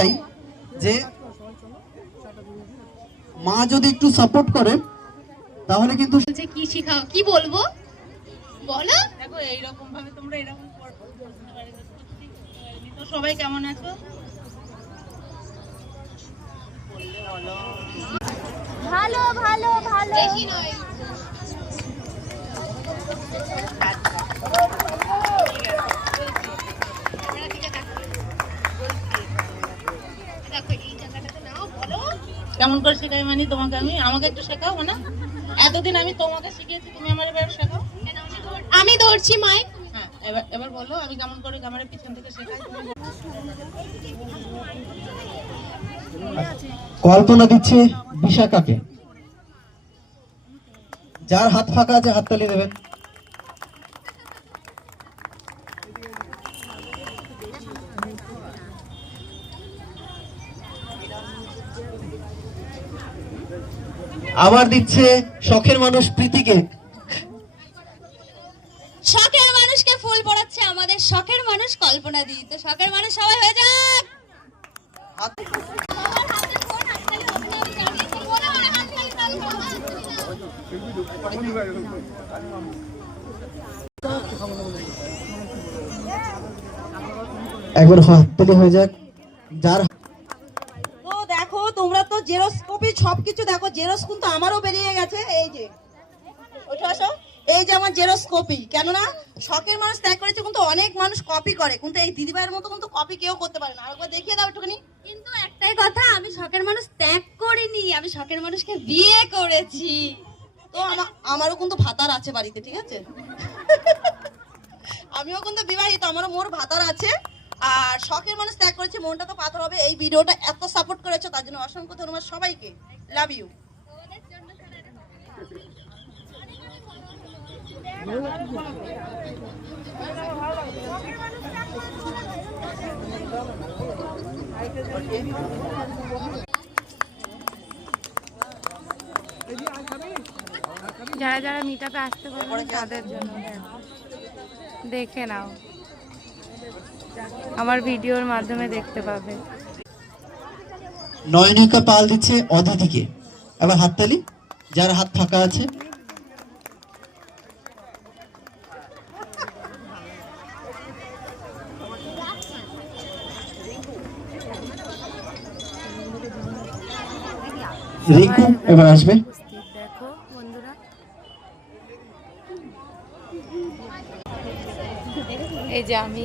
একটাই যে মা যদি একটু সাপোর্ট করে তাহলে কিন্তু কি শিখাও, কি বলবো বলো। দেখো এইরকম ভাবে তোমরা এরকম তো সবাই কেমন আছো? ভালো ভালো ভালো, বেশি নয়। কেমন করে শেখাই মানে তোমাকে আমি, আমাকে একটু শেখাও না। এতদিন আমি তোমাকে শিখিয়েছি, তুমি আমার এবার শেখাও। আমি ধরছি মাইক। হ্যাঁ, এবার এবার বলো আমি কেমন করে ক্যামেরার পিছন থেকে শেখাই। কল্পনা দিচ্ছে বিশাখাকে। যার হাত ফাঁকা আছে হাততালি দেবেন। আবার দিচ্ছে শখের মানুষ প্রীতিকে। শখের মানুষকে ফুল পড়াচ্ছে আমাদের শখের মানুষ কল্পনা দি। তো শখের মানুষ সবাই হয়ে যাক। একবার হাততালি হয়ে যাক। যার তো দেখো তোমরা তো জেরক্স কপি সবকিছু দেখো, জেরক্স কিন্তু আমারও বেরিয়ে গেছে। এই যে ওঠো আসো, এই যে আমার জেরক্স কপি। কেননা শখের মানুষ ত্যাগ করেছে, কিন্তু অনেক মানুষ কপি করে, কিন্তু এই দিদিভাইয়ের মতো কিন্তু কপি কেউ করতে পারে না। আরেকবার দেখিয়ে দাও একটুখানি। কিন্তু একটাই কথা, আমি শখের মানুষ ত্যাগ করিনি, আমি শখের মানুষকে বিয়ে করেছি। তো আমারও কিন্তু ভাতার আছে বাড়িতে, ঠিক আছে? আমিও কিন্তু বিবাহিত, আমারও মোর ভাতার আছে। আর শখের মানুষ ত্যাগ করেছে, মনটা তো পাথর হবে। এই ভিডিওটা এত সাপোর্ট করেছো তার জন্য অসংখ্য ধন্যবাদ সবাইকে। Love you. যারা যারা মিটআপে আসতে পারবেন তাদের জন্য দেখে নাও, আমার ভিডিওর মাধ্যমে দেখতে পাবে। নয়নিকা পাল দিচ্ছে অদিতিকে। এবার হাততালি যার হাত ফাঁকা আছে। রিঙ্কু এবার আসবে। দেখো বন্ধুরা, এই যে আমি